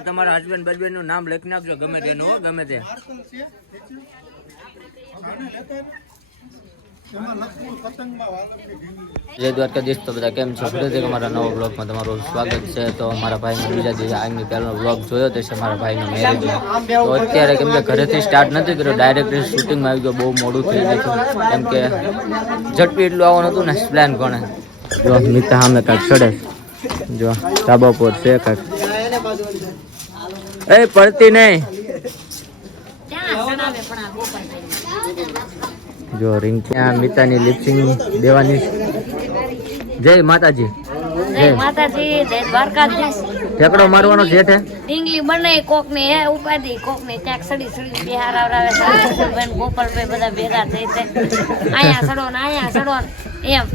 તમારા હસબન્ડ બસબન્ડનું નામ લખી નાખજો ગમે તેનું ગમે તે. જય દ્વારકાધીશ તો બધા કેમ છો? એક અમારા નવો બ્લોગમાં તમારું સ્વાગત છે. તો મારા ભાઈનો બીજા દિવસે આગની પહેલો બ્લોગ જોયો તે છે મારા ભાઈનો મેરેજ તો અત્યારે કેમ કે ઘરેથી સ્ટાર્ટ નથી કર્યો ડાયરેક્ટ શૂટિંગમાં આવી ગયો બહુ મોડું થઈ ગયું હતું. કેમ કે ઝડપી એટલું આવવાનું હતું ને પ્લાન કોને જો મિતા સામે કાંઈક ચડે. જો ધાબા પર છે કાંઈક. એ પડતી નહીં. જો રિંગ ત્યાં મિતાની લિપસિંગ દેવાની જય માતાજી. જય માતાજી જય દ્વારકાધીશ. ઠેકડો મારવાનો છે ઠે ડીંગલી બને કોક ને હે ઉપાધિ. કોક ને ક્યાંક સડી સડી બિહાર આવરાવે સાસુભાઈ ને ગોપાલભાઈ બધા ભેગા થઈ તે. અહીંયા સડો ને અહીંયા સડો ને એમ.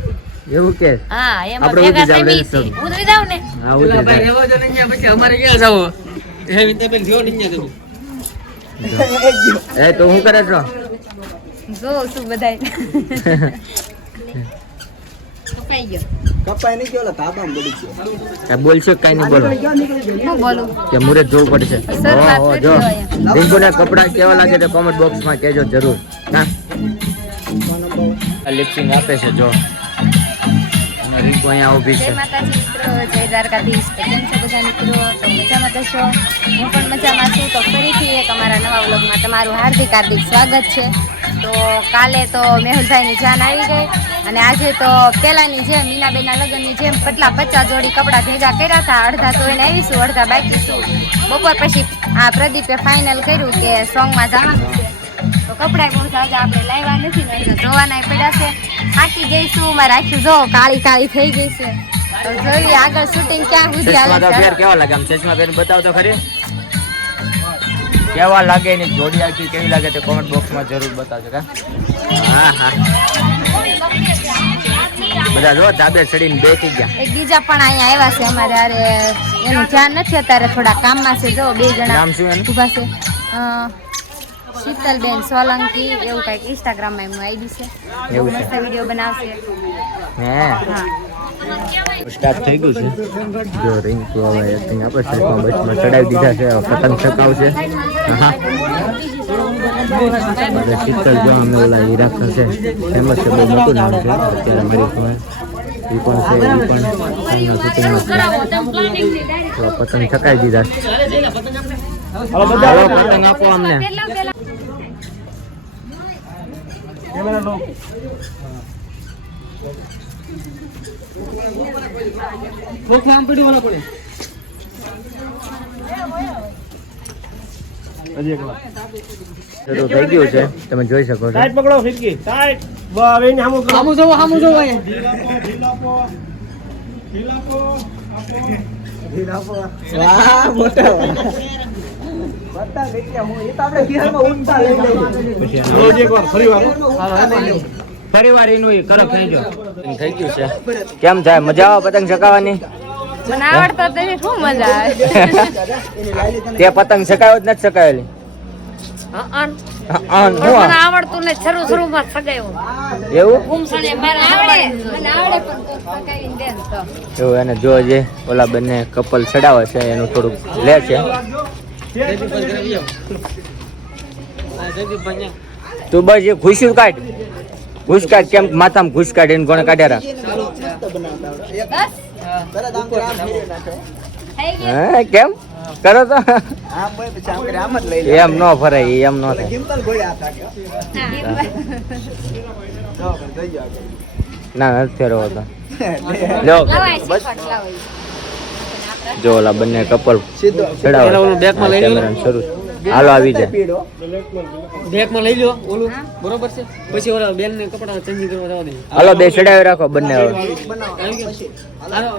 એવું કે? હા એમ આપણે ભેગા ઉતરી જાવ, થઈ લેડીઝ મીથી. ઉતરી જાવ ને. હા ઉતરી જાય. એ તો હું કરે છો? જો શું બધાય. કપાઈ ગયો કપાઈ નહીં ગયો ધાબામાં પડી ગયો. કાંઈ બોલશો કે નહીં બોલો? શું બોલું? કે મુરત જોવું પડશે. ઓહો, જો. કપડા કેવા લાગે તો કોમેન્ટ બોક્સમાં કહેજો જરૂર. હા? લિપસિંગ આપે છે જો. રિંકુ અહીંયા ઊભી જય છે માતાજી મિત્રો, જય દ્વારકાધીશ. કેમ છો બધા મિત્રો? તો મજામાં તો છો? હું પણ મજામાં છું. તો ફરીથી એક અમારા નવા વ્લોગમાં તમારું હાર્દિક હાર્દિક સ્વાગત છે. તો કાલે તો મેહુલભાઈની જાન આવી ગઈ. અને આજે તો પહેલાંની જેમ, મીનાબેનના લગ્નની જેમ કેટલા પચાસ જોડી કપડાં ભેગા કર્યા હતા. અડધા એને આવીશું, અડધા બાકીશું. બપોર પછી આ પ્રદીપે ફાઇનલ કર્યું કે સોંગમાં જવાનું. તો કપડાં બહુ સાજા આપણે લાવ્યા નથી ને તો ધોવાના પડ્યા છે. થાકી ગઈશું મારે આખી જો કાળી કાળી થઈ ગઈ છે. તો જોઈએ આગળ શૂટિંગ ક્યાં સુધી આવે છે. કેવા લાગે? આમ ચશ્મા પહેરી બતાવ તો ખરી. કેવા લાગે એની જોડી આખી? કેવી લાગે તે કોમેન્ટ બોક્સમાં જરૂર બતાવજો કા? હા હા. બધા જો ધાબે ચડીને બેસી ગયા. એક બીજા પણ અહીંયા આવ્યા છે અમારે અરે એનું ધ્યાન નથી અત્યારે થોડા કામમાં છે. જો બે જણા નામ શું એનું? ઊભા છે. શીતલબેન સોલંકી એવું કંઈક ઇન્સ્ટાગ્રામમાં એમનું આઈડી છે. એવું મસ્ત વીડિયો બનાવશે. હે? હા. સ્ટાર્ટ થઈ ગયું છે. જો રિંકુ હવે આપણે સાઈડમાં બસમાં ચડાવી દીધા છે પતંગ ચકાવશે હા. શીતલ જો અમે ઓલા હીરા છે ફેમસ છે બહુ મોટું નામ છે. અત્યારે મારી પાસે એ પણ છે એ પણ એમના શૂટિંગમાં તો પતંગ થઈ ગયું છે. તમે જોઈ શકો છો. ટાઈટ પકડો ફિરકી. ટાઈટ હવે એને હામું કરો. આમું જોવો મોટા એ ફરી વાર? એનું કરક થઈ ગયો થઈ ગયું છે. કેમ થાય? મજા આવે પતંગ ચકાવવાની તો નથી શું મજા આવે? તે પતંગ સકાયો જ નથી? આવડતું ને શરૂ સગાયો એવું? તો. એવું એને જો જે ઓલા બંને કપલ ચડાવે છે એનું થોડુંક લે છે. તું બસ એ ખુશી કાઢ. ઘૂસ કાઢ કેમ માથામાં ઘૂસ કાઢ એને કોને કાઢ્યા હે કેમ? કરો તો. જ એમ ન ફરાય એમ ન થાય. જો. ના નથી ફેરવો તો લાવાય જો ઓલા બંને કપલ સીધો ચડાવે શરૂ હાલો આવી જાય. બેગમાં લઈ લો ઓલું. બરોબર છે? પછી ઓલા બેન ને કપડા ચેન્જ કરવા જવા દે. હાલો બે ચડાવી રાખો બંને પછી હાલો.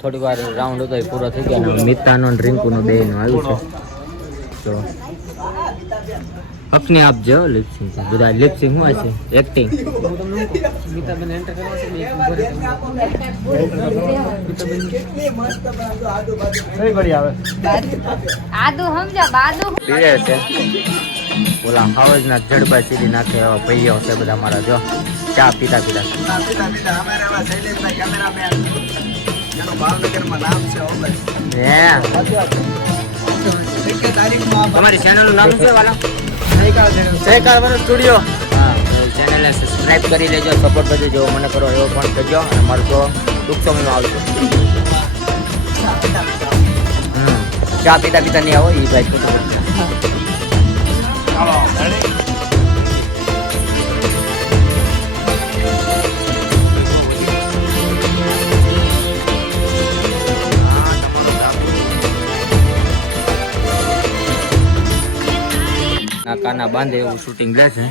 થોડીક વાર રાઉન્ડ હતો એ પૂરો થઈ ગયો. મિતાનો રિંકુનો બે નું આવ્યું છે. તો અપને આપ જો લિપસિંગ બધા લિપસિંગ શું છે એક્ટિંગ હું તમને શું કહું? ગીતાબેન enter કરવા છે, બે એક ઊભા રહે. ગીતાબેન કેટલી મસ્ત બાજુ આજુબાજુ આદુ સમજા બાદુ પીરે છે. ઓલા હાવજના જડબા સીધી નાખે એવા ભાઈઓ છે બધા મારા જો. ચા પીતા પીતા. ભાવનગરમાં નામ છે આ તમારી ચેનલ નામ છે વાલા? જયકાર વરસ સ્ટુડિયો. ચેનલને સબસ્ક્રાઇબ કરી લેજો સપોર્ટ કરજો જેવો મને કરો એવો પણ કરજો અને મારું તો ટૂંક સમયમાં આવજો. ચા પીતા પીતા નહીં આવો એ ભાઈ ના બાંધે એવું શૂટિંગ લે છે.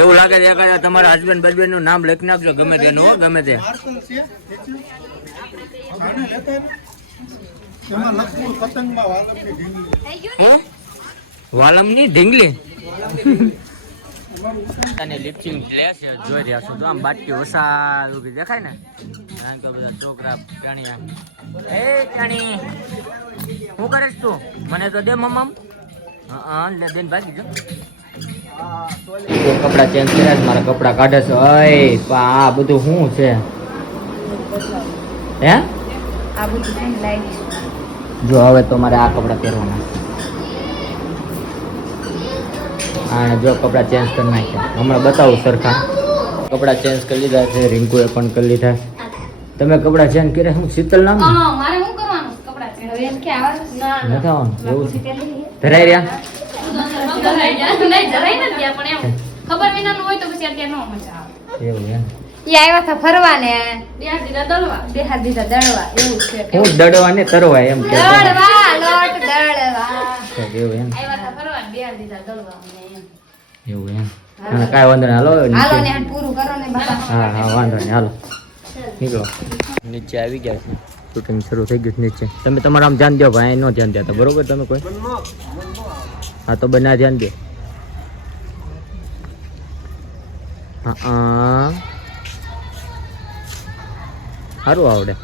એવું લાગે છે એકાદ તમારા હસબન્ડ બસબન્ડનું નામ લખી નાખજો, ગમે તેનું હો, ગમે તે. વાલમ વાલમની ઢીંગલી? અને લિફ્ટિંગ લે છે જોઈ રહ્યા છો. તો આમ બાટકી વસાલ ઊભી દેખાય ને? કારણ કે બધા છોકરા પ્રાણીયા એ પ્રાણી શું કરે છે તું? મને તો દે મમ્મ હા લે દેન ભાગી જો. કપડા ચેન્જ કર્યા છે મારા કપડા કાઢે છે. અય આ બધું શું છે? હે? છે જો હવે તો મારે આ કપડા પહેરવાના અને જો કપડા ચેન્જ કરી નાખ્યા. હમણાં બતાવું સરખા. કપડાં ચેન્જ કરી લીધા છે રિંકુએ પણ કરી લીધા તમે કપડાં ચેન્જ કર્યા? શું શીતલ નામ? ધરાઈ રહ્યા? નહીં જરાય નથી આ પણ એમ. ખબર વિનાનું હોય તો પછી અત્યારે નો મજા આવે. એવું એમ. એ આવ્યા હતા ફરવા ને બે દીધા દળવા. બેહાર દીધા દળવા. એવું છે હું દડવા ને તરવા એમ કે દળવા લોટ દળવા. એવું એમ આવ્યા હતા ફરવા ને બે હાથ દીધા દળવા અમને એમ એવું એમ. હા કાંઈ વાંધો નહીં. હાલો હાલો ને પૂરું કરો ને બાપા. હા હા વાંધો નહીં. હાલો. નીકળો. નીચે આવી ગયા છે. શૂટિંગ શરૂ થઈ ગયું નીચે. તમે તમારા આમ ધ્યાન દો ભાઈ ન ધ્યાન દેતા બરોબર તમે કોઈ? હા તો બના ધ્યાન દો હા હા. સારું આવડે.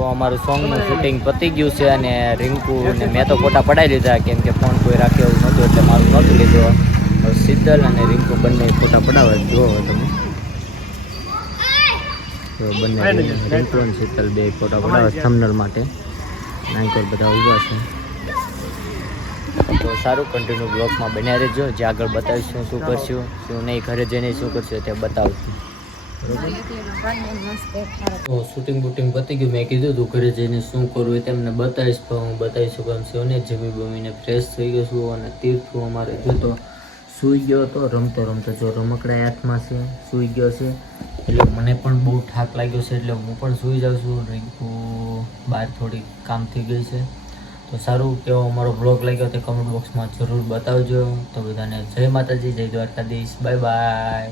તો અમારું સોંગનું શૂટિંગ પતી ગયું છે અને રિંકુ ને મેં તો ફોટા પડાવી લીધા કેમ કે ફોન કોઈ રાખે એવું નહોતું એટલે મારું નહોતું લીધું. હવે શીતલ અને રિંકુ બંને ફોટા પડાવે જુઓ તમે. તો બંને રિંકુ અને શીતલ બે ફોટા પડાવે થમનલ માટે. નાયકોર બધા ઊભા છે. તો સારું કન્ટિન્યુ બ્લોગમાં બન્યા રહેજો. જે આગળ બતાવીશું શું કરશું શું નહીં ઘરે જઈને શું કરશું તે બતાવશું તો શૂટિંગ બુટિંગ પતી ગયું. મેં કીધું તું ઘરે જઈને શું કરવું એ તમને બતાવીશ, પણ હું બતાવી શકું એમ છે. ને જમી બમીને ફ્રેશ થઈ ગયો છું અને તીર્થ અમારે જોતો સૂઈ ગયો હતો રમતો રમતો જો રમકડા હાથમાં છે, સૂઈ ગયો છે. એટલે મને પણ બહુ થાક લાગ્યો છે, એટલે હું પણ સૂઈ જાઉં છું. રિંકુ બહાર થોડી કામ થઈ ગઈ છે. તો સારું કેવો અમારો બ્લોગ લાગ્યો તે કમેન્ટ બોક્સમાં જરૂર બતાવજો. તો બધાને જય માતાજી, જય દ્વારકાધીશ. Bye bye